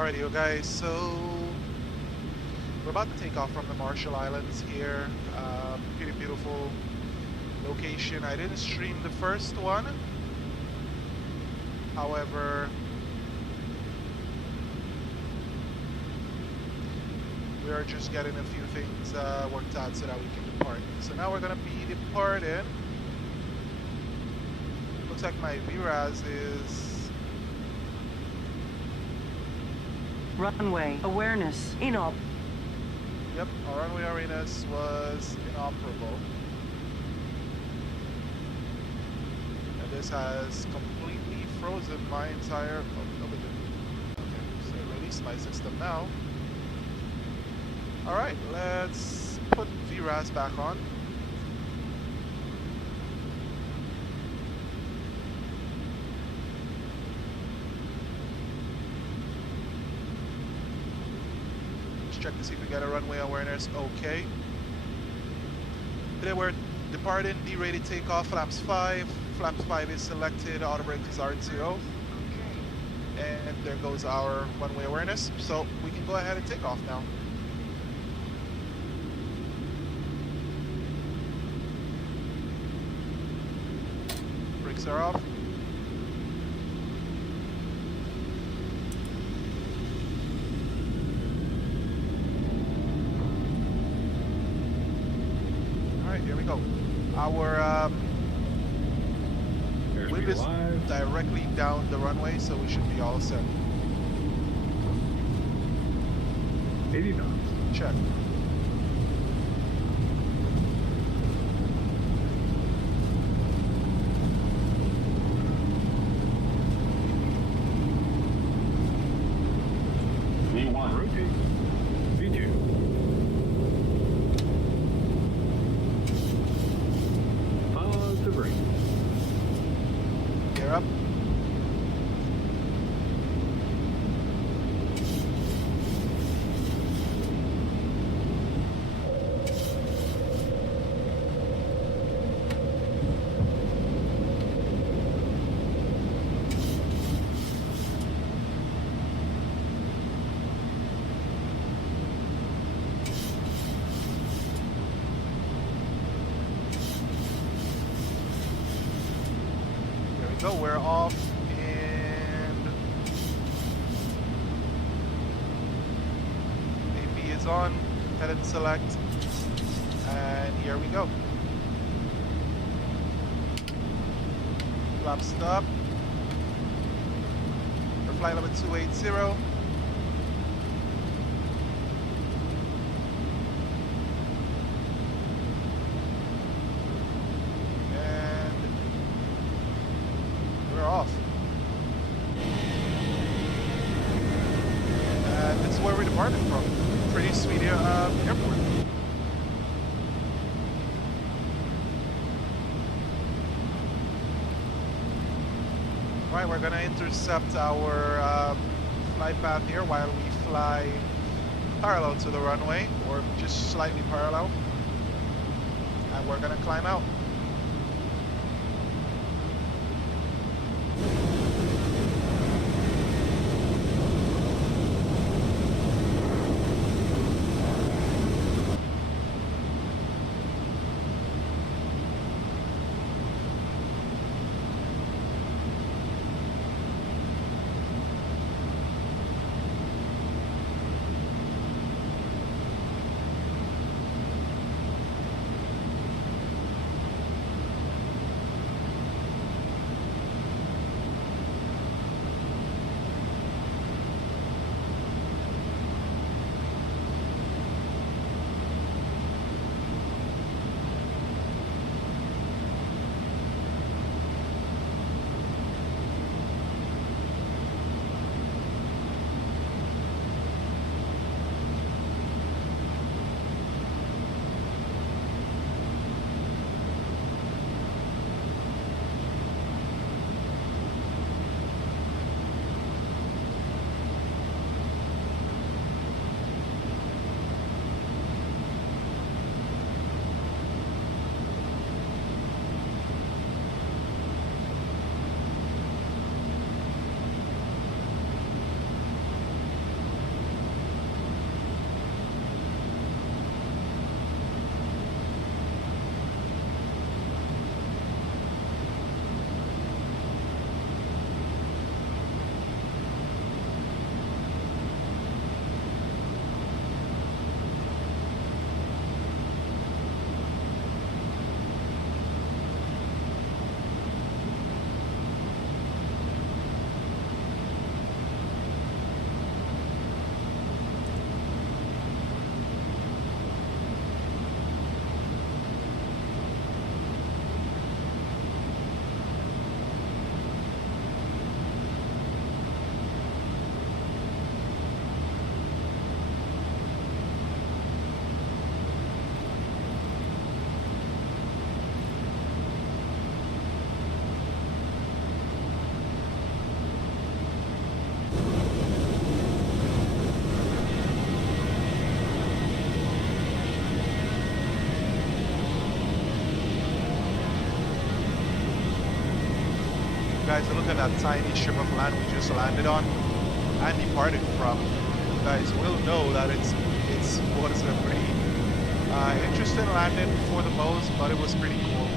Alrighty, you guys, so we're about to take off from the Marshall Islands here. Pretty beautiful location. I didn't stream the first one. However, we are just getting a few things worked out so that we can depart. So now we're going to be departing. Looks like my VRAS is... Runway awareness inoperable. Yep, our runway awareness was inoperable. And this has completely frozen my entire... Oh, no, we didn't. Okay, so I released my system now. Alright, let's put VRAS back on. Check to see if we get a runway awareness. Okay. Today we're departing, D-rated takeoff, flaps 5. Flaps 5 is selected, auto brake is R2O. And there goes our runway awareness. So we can go ahead and take off now. Brakes are off. Here we go. Our whip is directly down the runway, so we should be all set. 80 knots. Check. V1. Rotate. V2. The brake. Gear up. So we're off, and AP is on, headed select, and here we go. Flap stop for flight level 280. Off. And this is where we're departing from. Pretty sweet airport. Alright, we're going to intercept our flight path here while we fly parallel to the runway, or just slightly parallel. And we're going to climb out. guys look at that tiny strip of land we just landed on and departed from, you guys will know that it was a pretty interesting landing for the most, but it was pretty cool.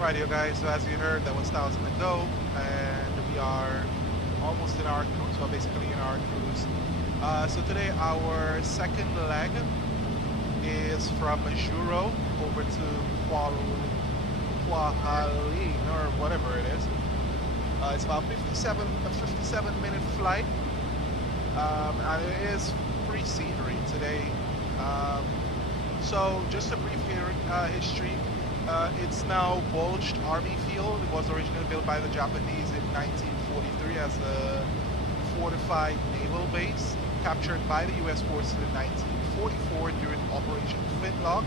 Right here, guys. So as you heard, that was 1,000 to go, and we are almost in our cruise, well, basically in our cruise. So today our second leg is from Juro over to Kuala or whatever it is. It's about a 57-minute flight, and it is free scenery today. So just a brief history. It's now Bulged Army Field. It was originally built by the Japanese in 1943 as a fortified naval base, captured by the U.S. forces in 1944 during Operation Flintlock,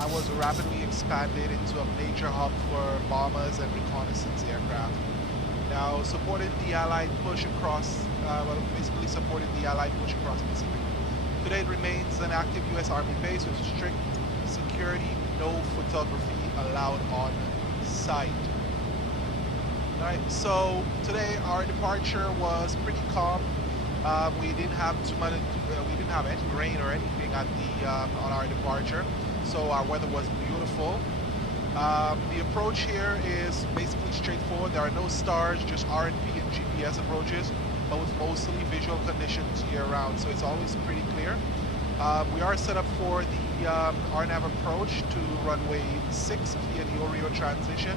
and was rapidly expanded into a major hub for bombers and reconnaissance aircraft. Now, supporting the Allied push across, basically supporting the Allied push across the Pacific. Today it remains an active U.S. Army base with strict security, no photography allowed on site. Alright, so today our departure was pretty calm. We didn't have we didn't have any rain or anything at the on our departure, so our weather was beautiful. The approach here is basically straightforward. There are no stars, just RNP and GPS approaches, but with mostly visual conditions year-round, so it's always pretty clear. We are set up for the RNAV approach to runway 6 via the Oreo transition.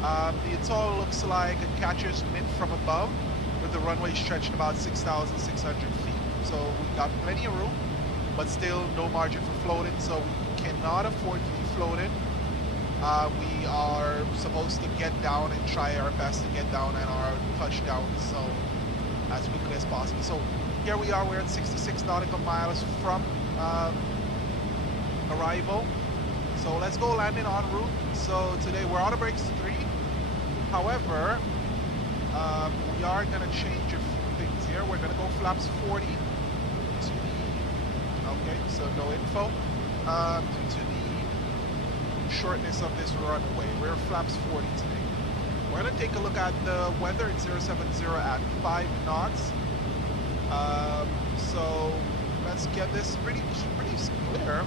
The atoll looks like a catcher's mitt from above, with the runway stretching about 6,600 feet. So we got plenty of room, but still no margin for floating, so we cannot afford to be floating. We are supposed to get down and try our best to get down at our touchdown zone as quickly as possible. So here we are, we're at 66 nautical miles from arrival. So let's go landing en route. So today we're on a brakes 3. However, we are gonna change a few things here. We're gonna go flaps 40 to the, okay, so no info, to the shortness of this runway. We're flaps 40 today. We're gonna take a look at the weather. It's 070 at 5 knots. So let's get this pretty clear.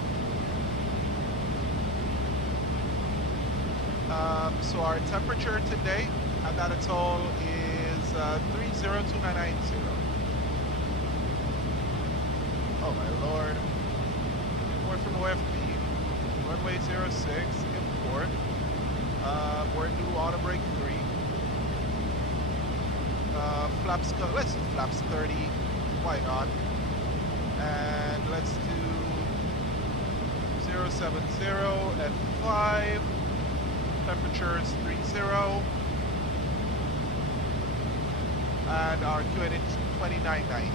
So our temperature today at that atoll is 302990. Oh my lord. Import from OFB. Runway 06, import. We're due auto brake 3. Flaps, let's do flaps 30. Why not? And let's do 070 at 5. Temperature is 30. And our QN is 2990.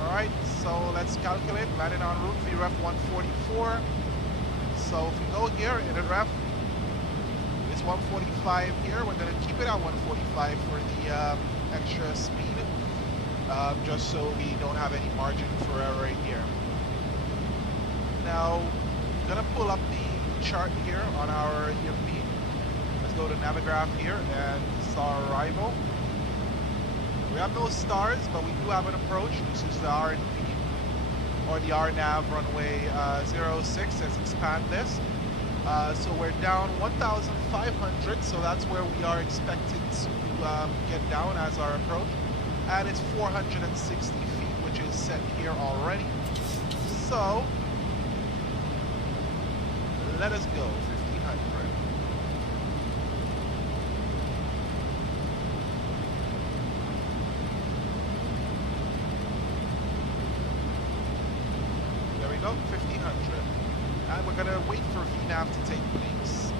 Alright, so let's calculate. Landing en route, VREF 144. So if we go here, in ref is 145 here. We're going to keep it at 145 for the extra speed, just so we don't have any margin for error here. Now, I'm going to pull up the chart here on our EMP. Let's go to Navigraph here, and this is our arrival. We have no stars, but we do have an approach. This is the RNP, or the RNAV runway 06. Let's expand this. So we're down 1,500, so that's where we are expected to get down as our approach. And it's 460 feet, which is set here already. So let us go, 1,500. There we go, 1,500. And we're gonna wait for VNAV to take place.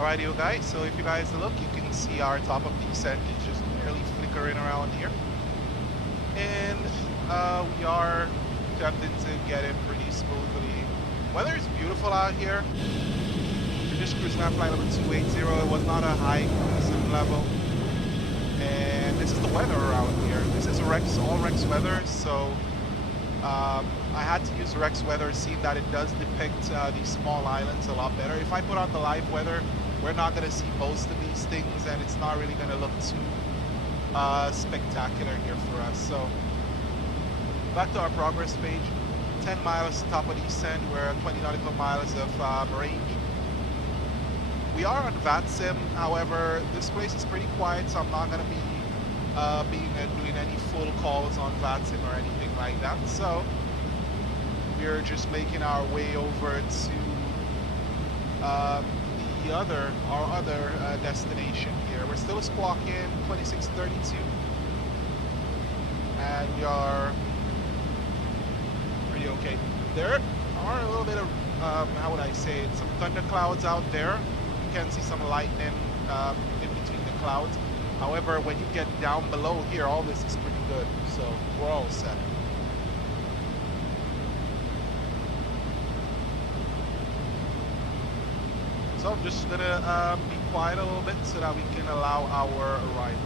Alrighty, you guys. So if you guys look, you can see our top of descent is just barely flickering around here, and we are attempting to get in pretty smoothly. Weather is beautiful out here. We're just cruising at flight level 280. It was not a high cruising level, and this is the weather around here. This is Rex, all Rex weather, so I had to use Rex weather, seeing that it does depict these small islands a lot better. If I put on the live weather, we're not going to see most of these things, and it's not really going to look too spectacular here for us. So back to our progress page. 10 miles top of descent. We're at 20 nautical miles of range. We are on VATSIM, however, this place is pretty quiet, so I'm not going to be doing any full calls on VATSIM or anything like that. So we're just making our way over to our other destination here. We're still squawking 2632, and we are pretty okay. There are a little bit of how would I say it, some thunder clouds out there. You can see some lightning in between the clouds. However, when you get down below here, all this is pretty good, so we're all set. So I'm just gonna be quiet a little bit so that we can allow our arrival.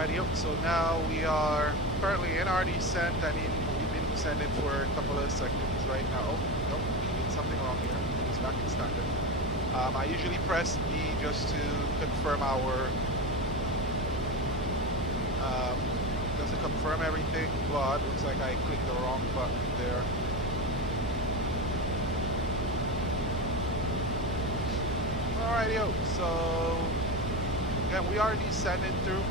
Alrighty, so now we are currently in our descent. I mean, we've been descending for a couple of seconds right now. Oh, nope, we did something wrong here. It's back in standard. I usually press B just to confirm our, just to confirm everything, but looks like I clicked the wrong button there. Alrighty, so again, we are descending through.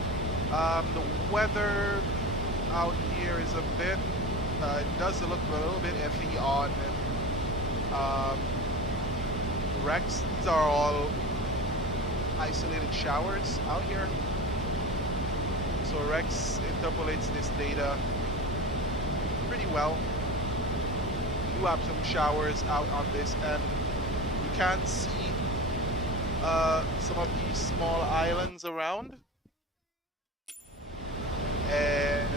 The weather out here is a bit, it does look a little bit iffy on wrecks. These are all isolated showers out here. So Rex interpolates this data pretty well. We do have some showers out on this end. You can see some of these small islands around. And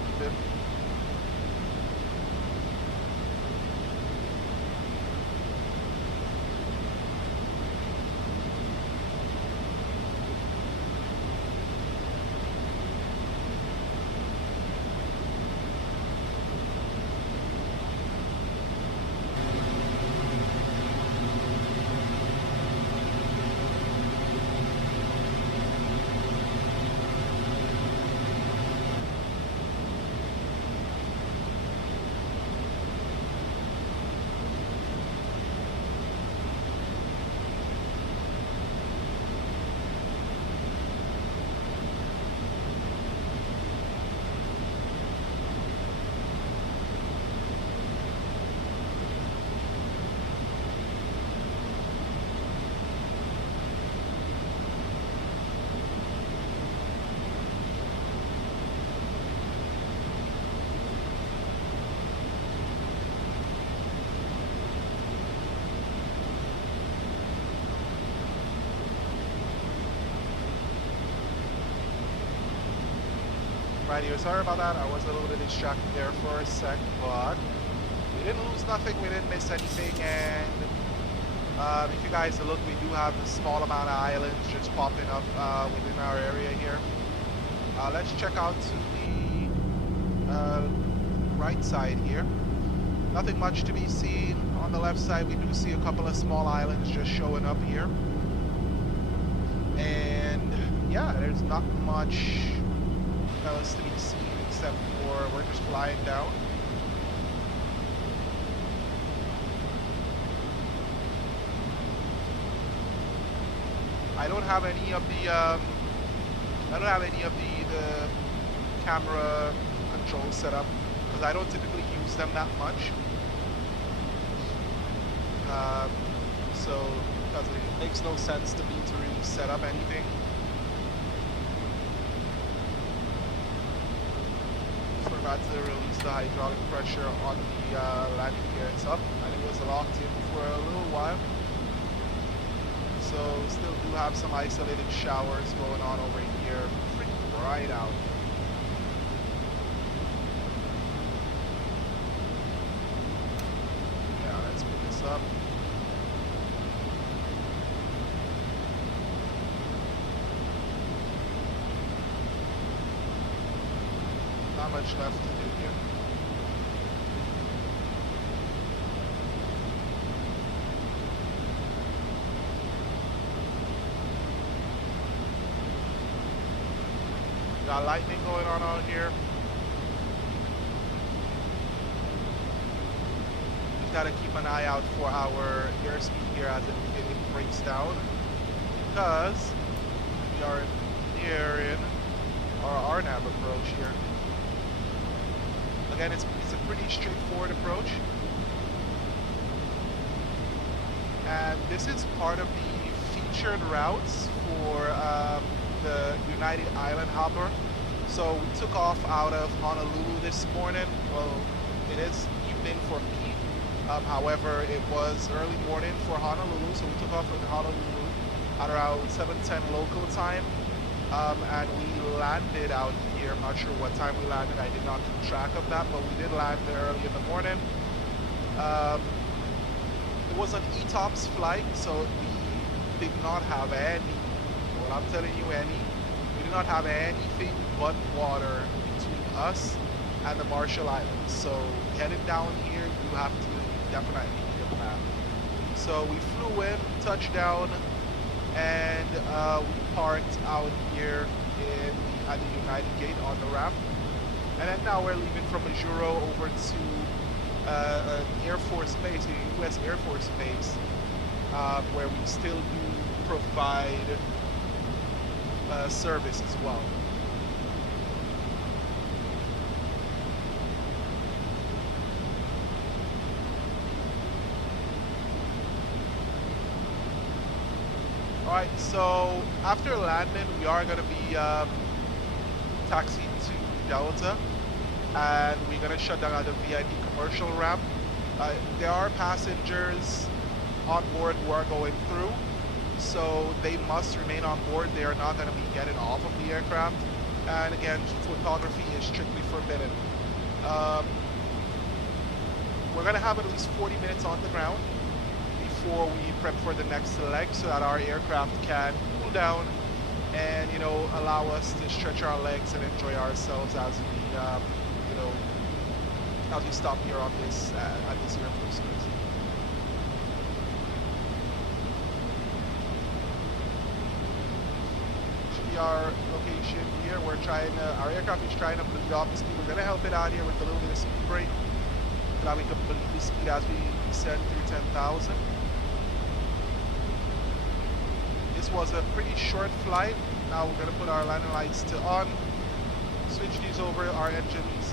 right here, sorry about that. I was a little bit distracted there for a sec, but we didn't lose nothing, we didn't miss anything, and if you guys look, we do have a small amount of islands just popping up within our area here. Let's check out to the right side here. Nothing much to be seen. On the left side, we do see a couple of small islands just showing up here. And yeah, there's not much else to be seen except for we're just flying down. I don't have any of the the camera controls set up because I don't typically use them that much. So because it makes no sense to me to really set up anything. Forgot to release the hydraulic pressure on the landing gear. It's up and it was locked in for a little while. So still do have some isolated showers going on over here. Pretty bright out. Yeah, let's put this up. Not much left to do here. Got lightning going on out here. Just gotta keep an eye out for our airspeed here as it breaks down, because we are nearing our RNAV approach here. Again, it's a pretty straightforward approach, and this is part of the featured routes for the United Island Hopper. So we took off out of Honolulu this morning. Well, it is evening for me. However, it was early morning for Honolulu, so we took off from Honolulu at around 7:10 local time, and we landed out here. I'm not sure what time we landed. I did not keep track of that, but we did land early in the morning. It was an ETOPS flight, so we did not have any. Well, I'm telling you, we did not have anything but water between us and the Marshall Islands. So heading down here, you have to definitely need a map. So we flew in, touched down, and we parked out here at the United Gate on the ramp. And then now we're leaving from Majuro over to an Air Force base, a U.S. Air Force base, where we still do provide service as well. All right, so after landing, we are going to be taxiing to Delta, and we're going to shut down the VIP commercial ramp. There are passengers on board who are going through, so they must remain on board. They are not going to be getting off of the aircraft, and again, photography is strictly forbidden. We're going to have at least 40 minutes on the ground before we prep for the next leg, so that our aircraft can cool down and, you know, allow us to stretch our legs and enjoy ourselves as we, you know, as we stop here on this at this Air Force base. Should be our location here. We're trying to, our aircraft is trying to bleed off the speed. We're going to help it out here with a little bit of speed brake, so that we can bleed the speed as we descend through 10,000. This was a pretty short flight. Now we're going to put our landing lights to on, switch these over. Our engines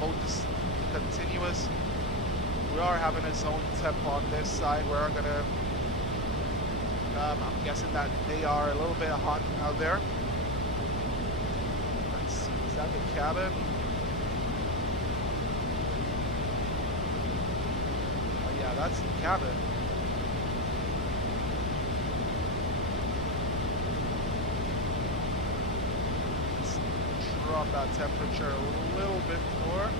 mode is continuous. We are having a zone temp on this side. We're going to, I'm guessing that they are a little bit hot out there. Let's see, is that the cabin? Oh yeah, that's the cabin. Drop that temperature a little bit more.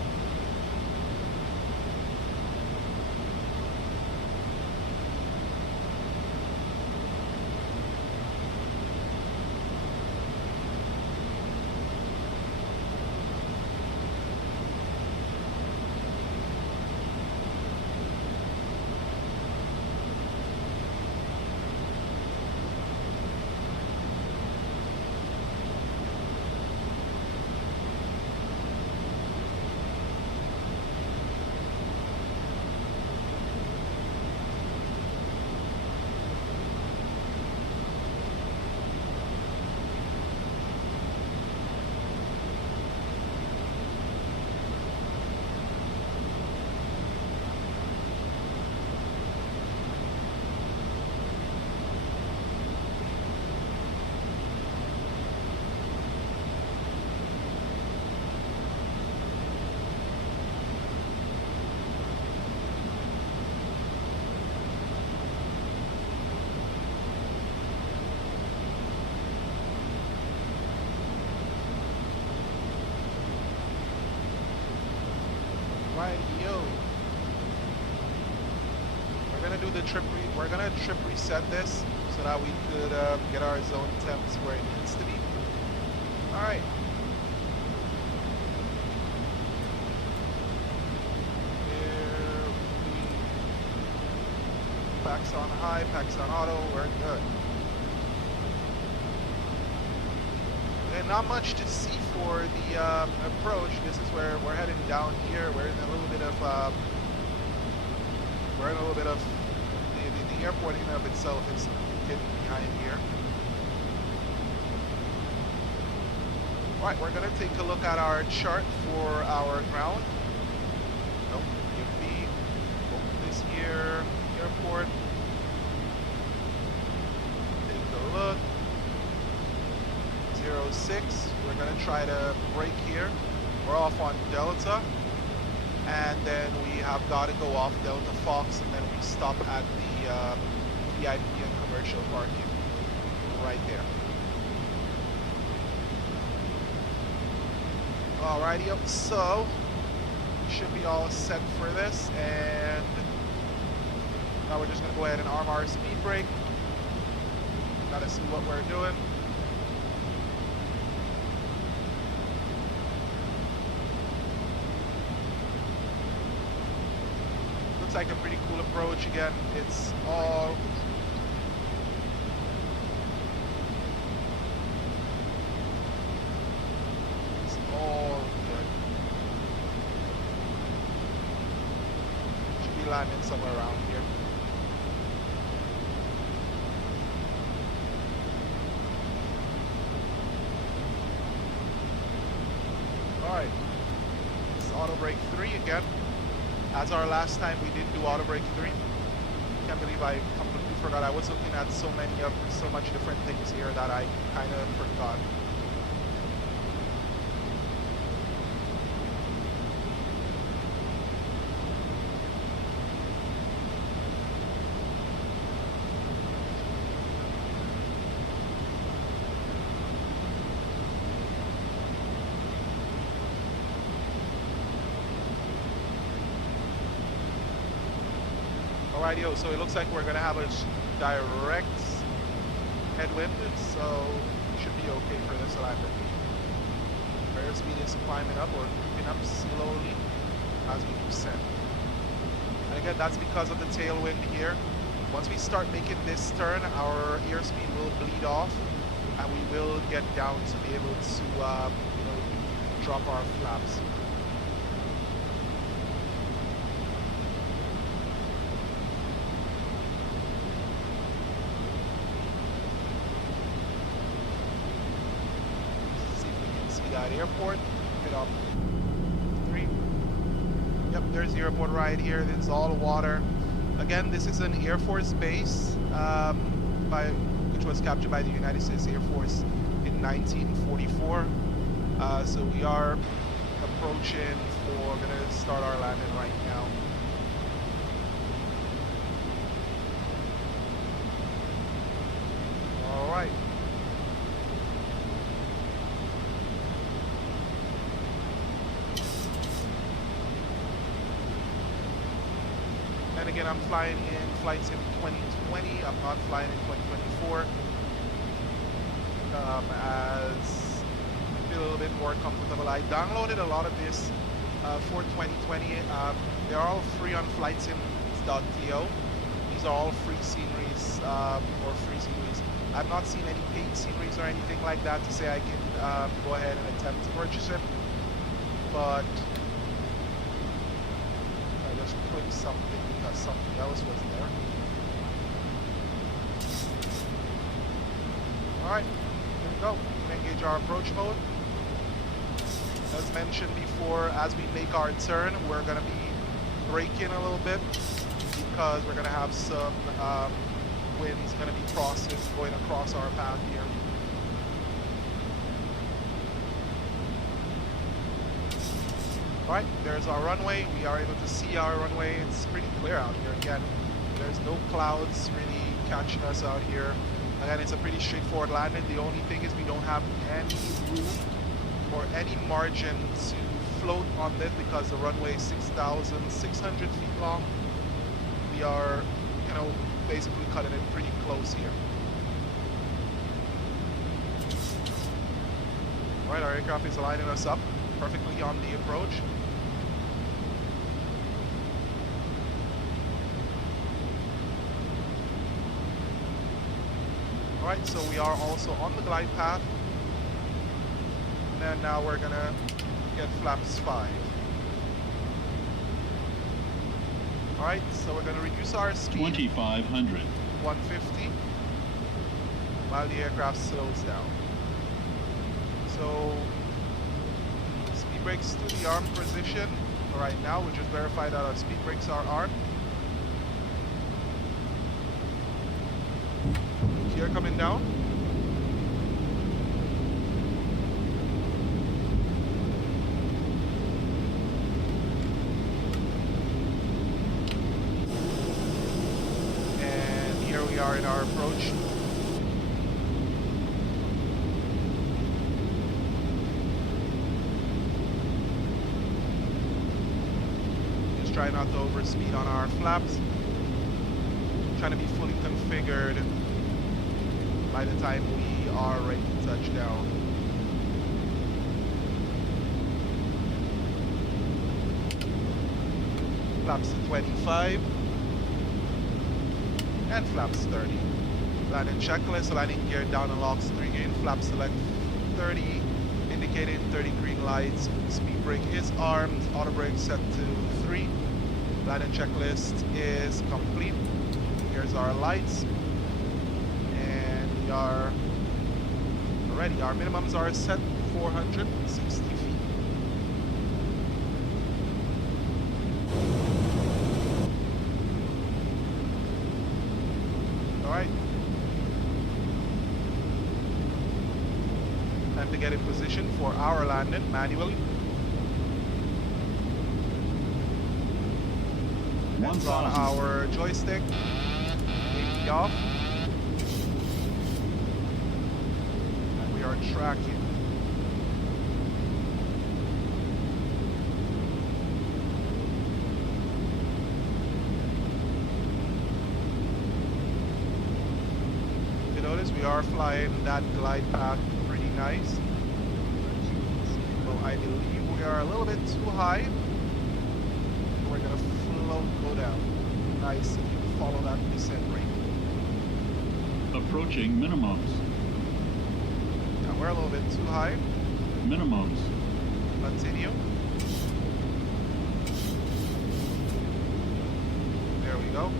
Yo, we're gonna do the trip. We're gonna trip reset this so that we could get our zone temps where it needs to be. All right. Here we packs on high, packs on auto. We're good. And not much to see for the approach. This is where we're heading down here. We're in a little bit of the airport in and of itself is hidden behind here. All right, we're gonna take a look at our chart for our ground. Nope, give me this here airport. Take a look. 06. We're gonna try to brake here. We're off on Delta, and then we have got to go off Delta Fox, and then we stop at the VIP and commercial parking right there. Alrighty, so we should be all set for this, and now we're just gonna go ahead and arm our speed brake. Gotta see what we're doing. looks like a pretty cool approach. Again, it's all good. Should be landing somewhere around here. Alright, it's auto brake 3 again. As our last time we did do auto brake 3. Can't believe I completely forgot. I was looking at so much different things here that I kind of forgot. Alrighty, so it looks like we're going to have a direct headwind, so we should be okay for this alignment. Our airspeed is climbing up or creeping up slowly as we descend. And again, that's because of the tailwind here. Once we start making this turn, our airspeed will bleed off, and we will get down to be able to, drop our flaps. That airport, hit up 3. Yep, there's the airport right here. This is all water. Again, this is an Air Force base which was captured by the United States Air Force in 1944. So we are approaching we're gonna start our landing right now. All right. And again, I'm flying in flights in 2020. I'm not flying in 2024 as I feel a little bit more comfortable. I downloaded a lot of this for 2020. They're all free on flightsim.to. These are all free sceneries or free sceneries. I've not seen any paid sceneries or anything like that to say I can go ahead and attempt to purchase it. But I just clicked something because something else was there. Alright, here we go. We can engage our approach mode. As mentioned before, as we make our turn, we're going to be braking a little bit because we're going to have some winds going to be going across our path here. Alright, there's our runway. We are able to see our runway. It's pretty clear out here again. There's no clouds really catching us out here. Again, it's a pretty straightforward landing. The only thing is we don't have any room or any margin to float on this because the runway is 6,600 feet long. We are, basically cutting it pretty close here. Alright, our aircraft is lining us up perfectly on the approach. Alright, so we are also on the glide path. And then now we're gonna get flaps 5. Alright, so we're gonna reduce our speed 2,500. 150 while the aircraft slows down. So speed brakes to the armed position. Alright, now we just verify that our speed brakes are armed. Gear coming down. And here we are in our approach. Just try not to overspeed on our flaps. Trying to be fully configured by the time we are ready to touch down. flaps 25, and flaps 30. Landing checklist, landing gear down and locks 3 in, flap select 30, indicating 30 green lights, speed brake is armed, auto brake set to 3. Landing checklist is complete. Here's our lights, and we are ready. Our minimums are set 460 feet. All right. Time to get in position for our landing manually. Hands on our joystick. AP off. And we are tracking. You notice we are flying that glide path pretty nice. Well, I believe we are a little bit too high. We're gonna float, go down. Nice, if you follow that descent rate. Approaching minimums. Now we're a little bit too high. Minimums. Continue. There we go.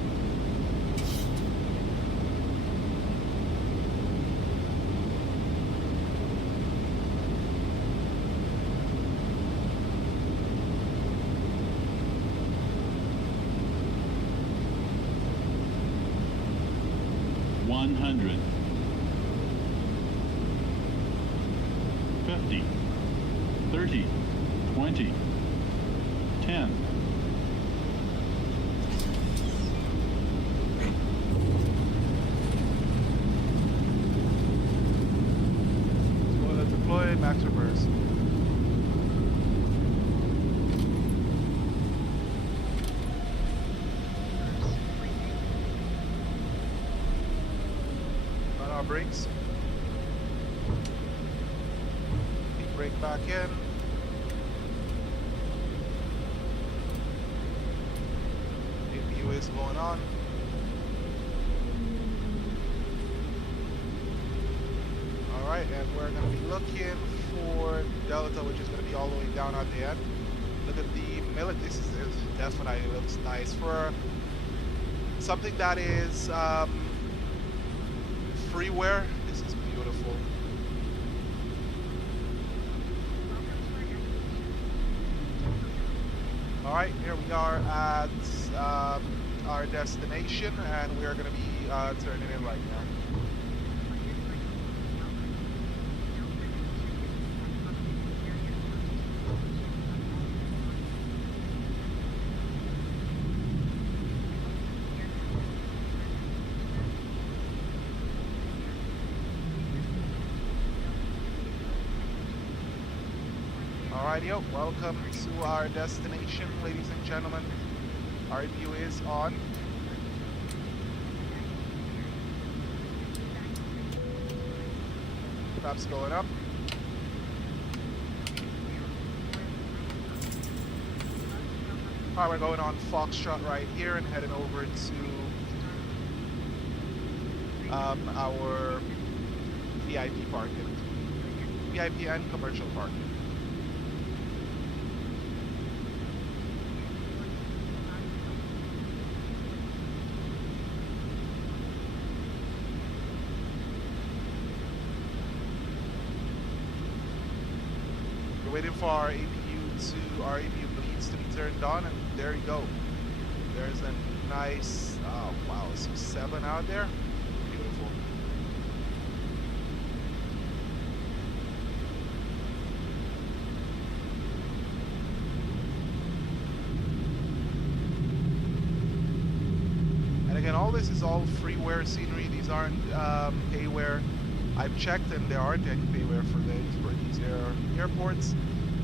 $100. 50. 30. 20. 10. Spoiler deployed, max reverse. On our brakes. Keep brake back in. APU is going on. Alright, and we're going to be looking for Delta, which is going to be all the way down at the end. Look at the millet. This definitely looks nice for something that is freeware. This is beautiful. Alright, here we are at our destination, and we are going to be turning in right now. Alrighty, welcome to our destination, ladies and gentlemen. Our view is on. Flaps going up. Alright, we're going on Foxtrot right here and heading over to our VIP parking. VIP and commercial parking. Waiting for our APU bleeds to be turned on, and there you go. There's a nice, oh wow, so 7 out there. Beautiful. And again, all this is all freeware scenery. These aren't payware. I've checked, and there aren't any payware for these airports.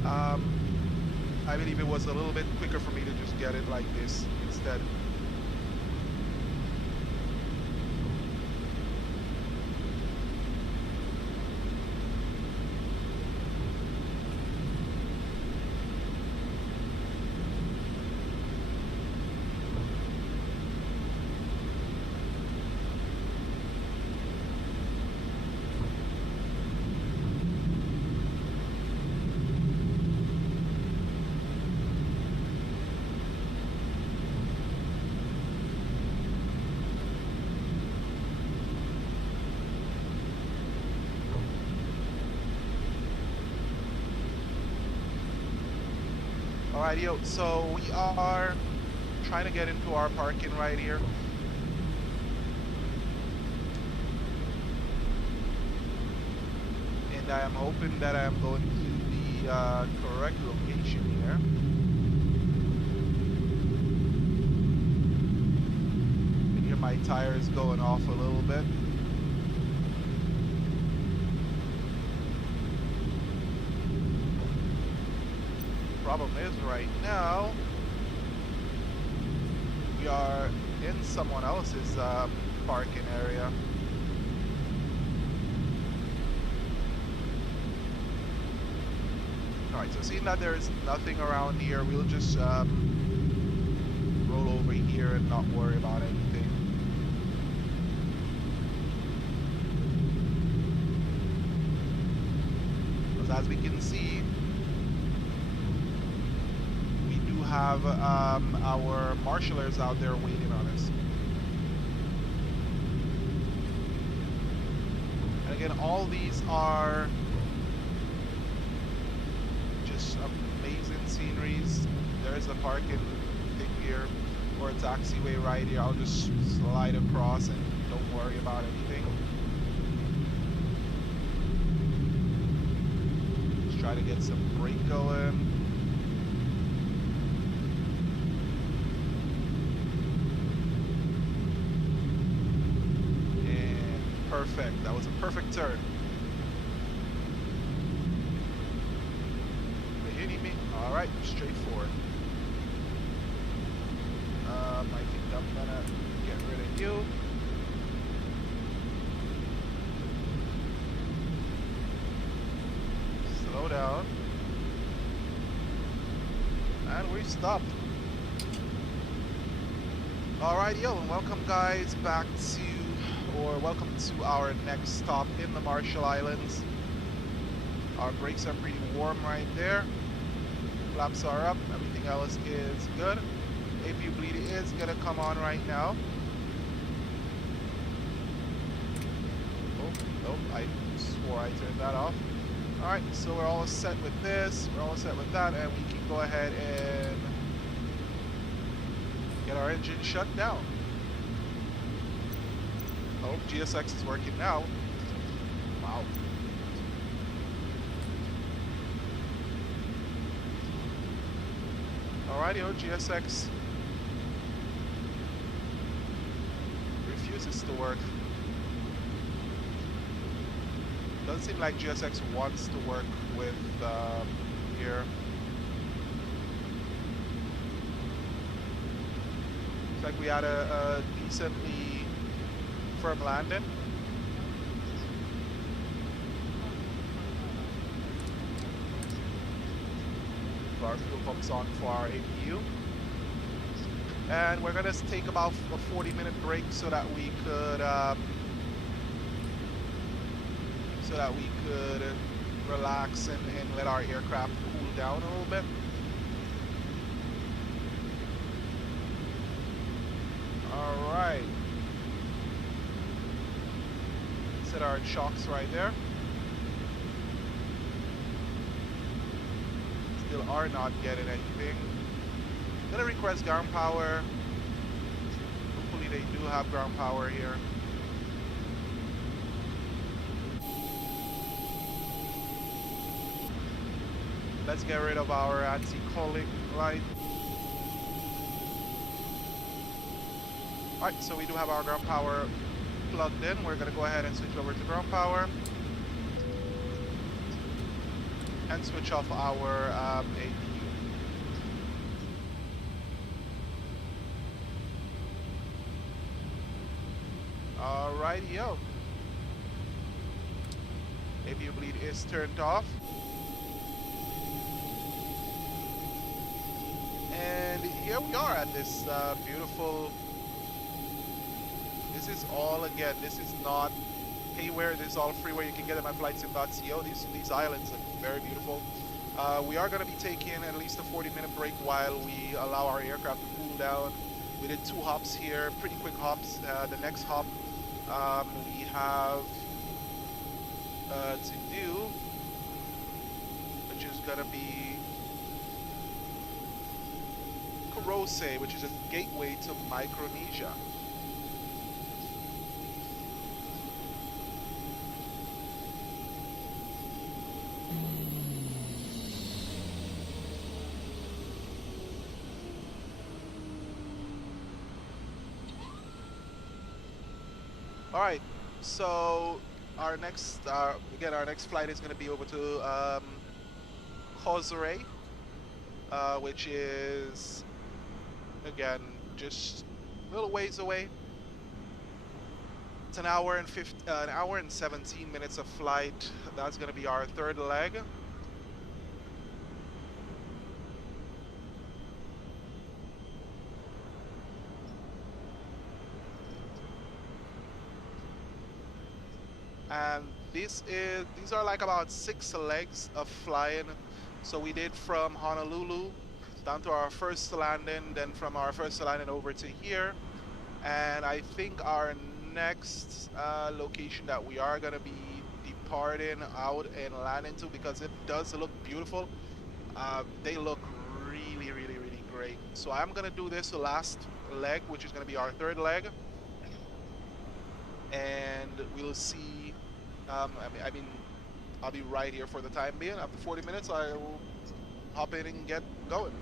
I believe it was a little bit quicker for me to just get it like this instead. Alright, yo, so we are trying to get into our parking right here. And I am hoping that I am going to the correct location here. You can hear my tires going off a little bit. Problem is right now we are in someone else's parking area. Alright, so seeing that there is nothing around here, we'll just roll over here and not worry about anything. Because as we can see, we do have our marshalers out there waiting on us. And again, all these are just amazing sceneries. There's a parking thing here, or a taxiway right here. I'll just slide across and don't worry about anything. Just try to get some brake going. And perfect. That was a perfect turn. All right, straight forward. I think I'm gonna get rid of you. Slow down. And we stopped. Alright, yo, and welcome guys back to, or welcome to our next stop in the Marshall Islands. Our brakes are pretty warm right there. Flaps are up, everything else is good. APU bleed is gonna come on right now. Oh, nope, I swore I turned that off. Alright, so we're all set with this, we're all set with that, and we can go ahead and get our engine shut down. Oh, GSX is working now. Wow. Alrighty, GSX refuses to work. Doesn't seem like GSX wants to work with here. Looks like we had a decently firm landing. Our fuel pumps on for our APU, and we're gonna take about a 40-minute break so that we could relax and let our aircraft cool down a little bit. All right, set our shocks right there. Still are not getting anything. I'm gonna request ground power. Hopefully they do have ground power here. Let's get rid of our anti-colic light. Alright, so we do have our ground power plugged in. We're gonna go ahead and switch over to ground power. And switch off our APU. Alrighty, yo. APU bleed is turned off. And here we are at this beautiful. This is all, again, this is not payware, this is all free where you can get them at flightsim.co. These islands are very beautiful. We are going to be taking at least a 40-minute break while we allow our aircraft to cool down. We did 2 hops here, pretty quick hops. The next hop we have to do, which is going to be Rose, which is a gateway to Micronesia. All right, so our next, again, our next flight is going to be over to Cosere, which is again just a little ways away. It's an hour and 17 minutes of flight. That's going to be our third leg. And these are like about 6 legs of flying. So we did from Honolulu down to our first landing, then from our first landing over to here. And I think our next location that we are going to be departing out and landing to, because it does look beautiful, they look really, really, really great. So I'm going to do this last leg, which is going to be our third leg, and we'll see. I mean, I'll be right here for the time being. After 40 minutes, I will hop in and get going.